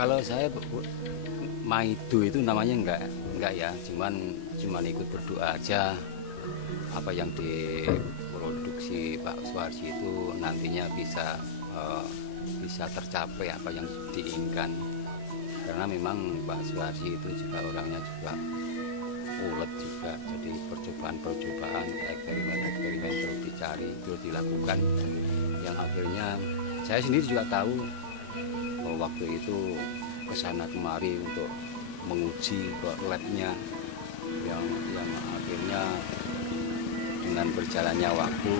Kalau saya maido itu namanya enggak ya, cuman ikut berdoa aja apa yang diproduksi Pak Suwarji itu nantinya bisa tercapai apa yang diinginkan. Karena memang Pak Suwarji itu juga orangnya juga ulet juga, jadi percobaan eksperimen terus dicari, terus dilakukan, yang akhirnya saya sendiri juga tahu bahwa waktu itu kesana kemari untuk menguji ke labnya yang akhirnya dengan berjalannya waktu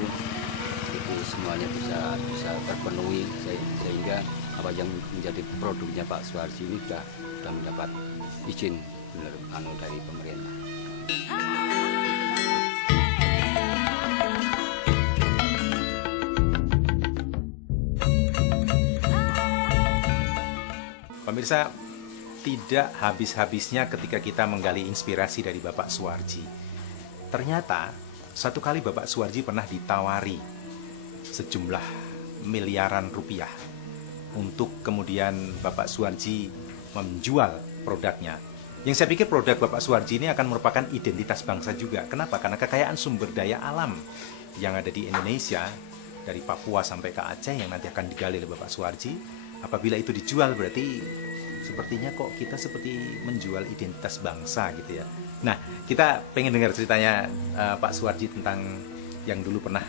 itu semuanya bisa terpenuhi, sehingga apa yang menjadi produknya Pak Suwarji ini sudah mendapat izin benar dari pemerintah. Pemirsa, tidak habis-habisnya ketika kita menggali inspirasi dari Bapak Suwarji. Ternyata, satu kali Bapak Suwarji pernah ditawari sejumlah miliaran rupiah untuk kemudian Bapak Suwarji menjual produknya. Yang saya pikir produk Bapak Suwarji ini akan merupakan identitas bangsa juga. Kenapa? Karena kekayaan sumber daya alam yang ada di Indonesia, dari Papua sampai ke Aceh yang nanti akan digali oleh Bapak Suwarji, apabila itu dijual berarti sepertinya kok kita seperti menjual identitas bangsa gitu ya. Nah, kita pengen dengar ceritanya Pak Suwarji tentang yang dulu pernah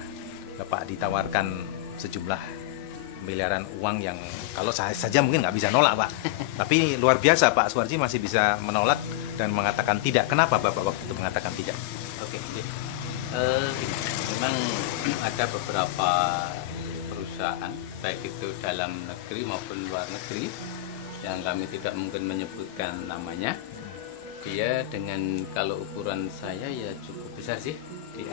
Bapak ditawarkan sejumlah miliaran uang yang kalau saya saja mungkin nggak bisa nolak, Pak. Tapi luar biasa Pak Suwarji masih bisa menolak dan mengatakan tidak. Kenapa Bapak waktu itu mengatakan tidak? Oke, memang ada beberapa perusahaan baik itu dalam negeri maupun luar negeri yang kami tidak mungkin menyebutkan namanya. Dia dengan kalau ukuran saya ya cukup besar sih, di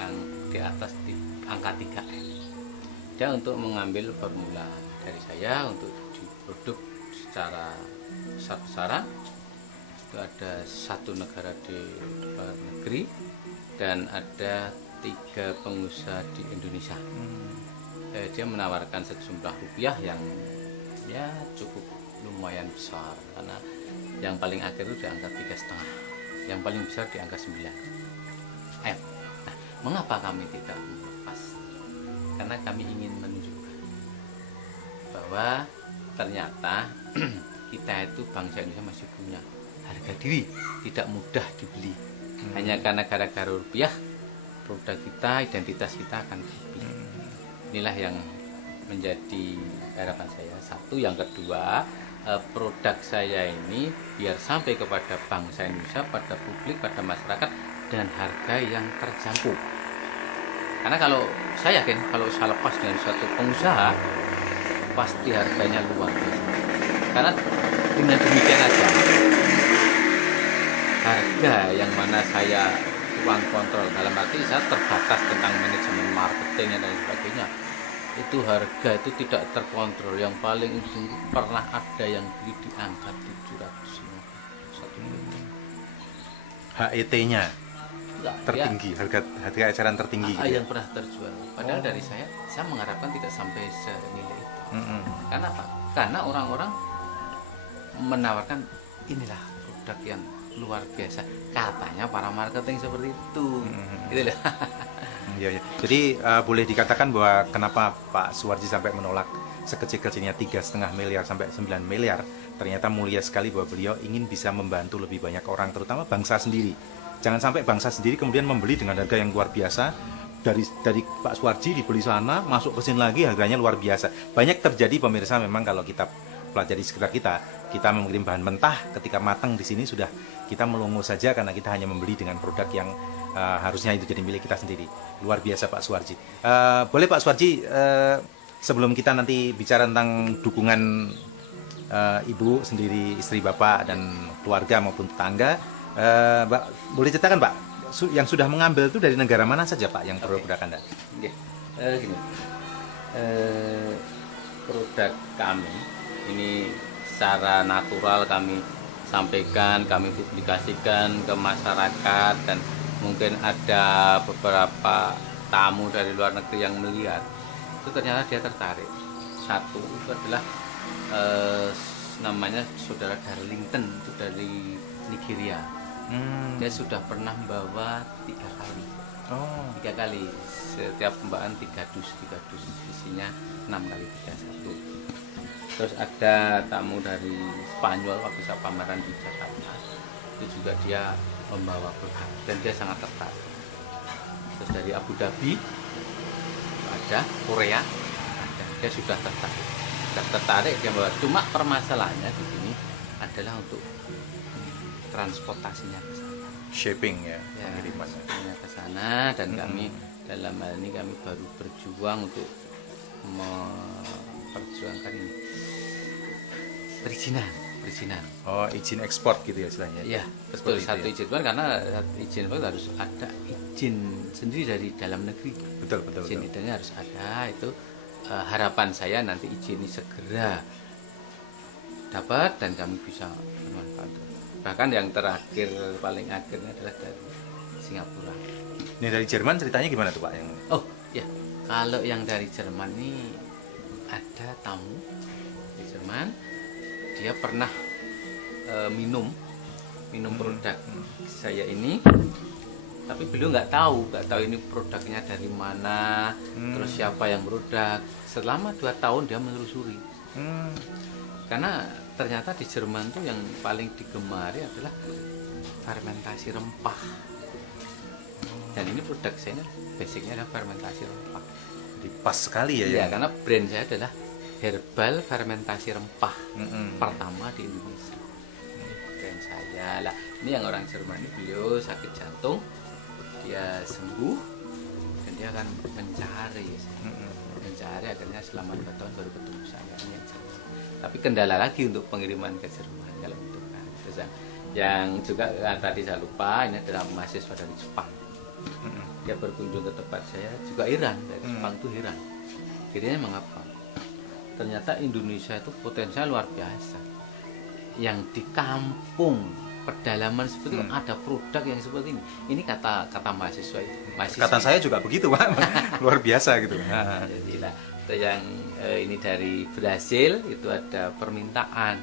atas di angka 3. Dia untuk mengambil formula dari saya untuk diproduk secara besar-besaran. Itu ada 1 negara di luar negeri dan ada 3 pengusaha di Indonesia. Dia menawarkan sejumlah rupiah yang ya cukup lumayan besar, karena yang paling akhir itu di angka 3,5, yang paling besar di angka 9 M. Nah, mengapa kami tidak melepas? Karena kami ingin menunjukkan bahwa ternyata kita itu bangsa Indonesia masih punya harga diri, tidak mudah dibeli. Hanya karena gara-gara rupiah produk kita, identitas kita akan dibeli. Inilah yang menjadi harapan saya. Satu, yang kedua, produk saya ini biar sampai kepada bangsa Indonesia, pada publik, pada masyarakat, dan harga yang terjangkau. Karena kalau saya yakin kalau saya lepas dengan suatu pengusaha, pasti harganya luar biasa. Karena dengan demikian aja, harga yang mana saya kurang kontrol, dalam arti saya terbatas tentang manajemen marketingnya dan sebagainya, itu harga itu tidak terkontrol. Yang paling ujung pernah ada yang beli di angka 750 HET-nya tertinggi, ya, harga eceran tertinggi gitu. yang pernah terjual. Padahal dari saya mengharapkan tidak sampai senilai itu. Karena apa? Karena orang-orang menawarkan inilah produk yang luar biasa, katanya para marketing seperti itu. Gitu loh. Ya. Jadi boleh dikatakan bahwa kenapa Pak Suwarji sampai menolak sekecil-kecilnya 3,5 miliar sampai 9 miliar, ternyata mulia sekali bahwa beliau ingin bisa membantu lebih banyak orang, terutama bangsa sendiri. Jangan sampai bangsa sendiri kemudian membeli dengan harga yang luar biasa. Dari Pak Suwarji dibeli sana, masuk ke sini lagi harganya luar biasa. Banyak terjadi pemirsa, memang kalau kita pelajari sekitar kita mengirim bahan mentah, ketika matang di sini sudah kita melongo saja karena kita hanya membeli dengan produk yang harusnya itu jadi milik kita sendiri. Luar biasa Pak Suwarji. Boleh Pak Suwarji, sebelum kita nanti bicara tentang dukungan Ibu sendiri, istri Bapak dan keluarga maupun tetangga, Mbak, boleh ceritakan Pak, yang sudah mengambil itu dari negara mana saja Pak yang produk Anda? Gini, produk kami ini secara natural kami sampaikan, kami publikasikan ke masyarakat, dan mungkin ada beberapa tamu dari luar negeri yang melihat, itu ternyata dia tertarik. Satu itu adalah namanya saudara Darlington, itu dari Nigeria. Dia sudah pernah membawa 3 kali. Oh. 3 kali, setiap pembawaan 3 dus, isinya 6 kali 31. Terus ada tamu dari Spanyol waktu saya pameran di Jakarta, itu juga dia membawa produk dan dia sangat tertarik. Terus dari Abu Dhabi ada, Korea ada, dia sudah tertarik dia bawa. Cuma permasalahannya di sini adalah untuk transportasinya ke sana. Shipping ya, Ya, pengirimannya. ke sana dan kami dalam hal ini kami baru berjuang untuk memperjuangkan ini perizinan. Oh, izin ekspor gitu ya istilahnya. Iya, betul. Seperti itu Satu ya. izin ekspor, karena izin ekspor harus ada izin sendiri dari dalam negeri. Betul, betul, Izin betul. edarnya harus ada. Itu harapan saya nanti izin ini segera dapat dan kami bisa memanfaatkan. Bahkan yang terakhir, paling akhirnya adalah dari Singapura. Ini dari Jerman ceritanya gimana tuh Pak? Yang Oh ya, kalau yang dari Jerman ini ada tamu di Jerman, dia pernah minum produk saya ini, tapi beliau nggak tahu ini produknya dari mana, terus siapa yang produk. Selama 2 tahun dia menelusuri, karena ternyata di Jerman tuh yang paling digemari adalah fermentasi rempah. Dan ini produk saya basicnya adalah fermentasi rempah. Jadi pas sekali ya. Iya, yang- karena brand saya adalah herbal fermentasi rempah Mm-mm. pertama di Indonesia. Brand saya lah. Ini yang orang Jerman ini, beliau sakit jantung, dia sembuh dan dia akan mencari, akhirnya selama 2 tahun baru ketemu saya ini yang Jerman. Tapi kendala lagi untuk pengiriman ke Jerman kalau itu kan. Terus yang juga tadi saya lupa, ini adalah mahasiswa dari Jepang. Dia berkunjung ke tempat saya juga heran, dari Jepang tuh heran. Akhirnya mengapa? Ternyata Indonesia itu potensial luar biasa. Yang di kampung pedalaman seperti itu ada produk yang seperti ini. Ini kata mahasiswa itu. Kata saya juga begitu Pak. Luar biasa gitu. Nah. Jadilah yang ini dari Brasil itu ada permintaan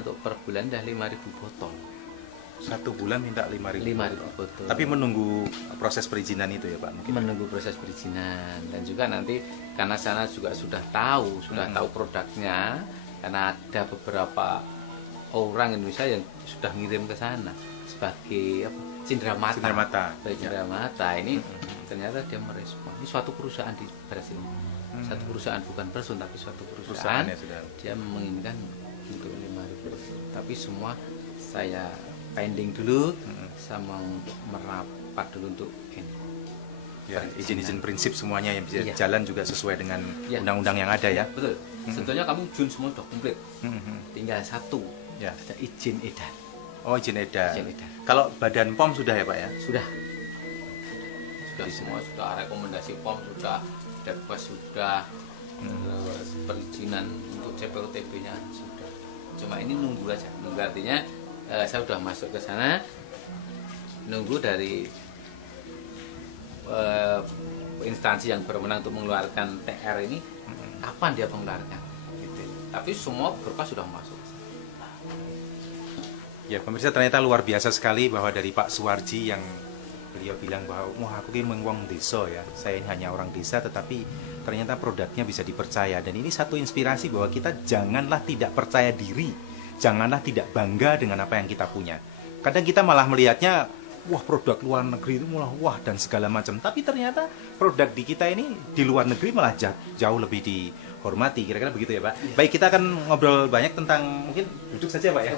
untuk per bulan dah 5.000 botol. 1 bulan minta 5.000 botol. Tapi menunggu proses perizinan itu ya Pak mungkin. Menunggu proses perizinan dan juga nanti karena sana juga sudah tahu produknya, karena ada beberapa orang Indonesia yang sudah ngirim ke sana sebagai cenderamata. Ini ternyata dia merespon. Ini suatu perusahaan di Brasil. Satu perusahaan, bukan person tapi suatu perusahaan. Ya, sudah. Dia menginginkan untuk 5.000. Tapi semua saya pending dulu sama untuk merapat dulu untuk ini. Ya, izin-izin prinsip semuanya yang bisa Iya. jalan juga sesuai dengan Iya. undang-undang yang ada ya. Betul. Sebetulnya kami Jun semua sudah komplit. Tinggal satu, Ya. ada izin edar. Oh, izin edar. Izin edar. Kalau Badan POM sudah ya Pak ya? Sudah semua sudah, rekomendasi POM sudah, Depkes sudah, terus perizinan untuk CPOTB-nya sudah. Cuma ini nunggu aja. Nunggu artinya saya sudah masuk ke sana, nunggu dari instansi yang berwenang untuk mengeluarkan TR ini kapan dia mengeluarkan gitu. Tapi semua berkas sudah masuk. Ya pemirsa, ternyata luar biasa sekali bahwa dari Pak Suwarji yang beliau bilang bahwa wah aku ini wong desa ya, saya ini hanya orang desa tetapi ternyata produknya bisa dipercaya. Dan ini satu inspirasi bahwa kita janganlah tidak percaya diri, janganlah tidak bangga dengan apa yang kita punya. Kadang kita malah melihatnya wah produk luar negeri itu malah wah dan segala macam, tapi ternyata produk di kita ini di luar negeri malah jauh lebih dihormati. Kira-kira begitu ya Pak. Baik, kita akan ngobrol banyak tentang, mungkin duduk saja Pak ya.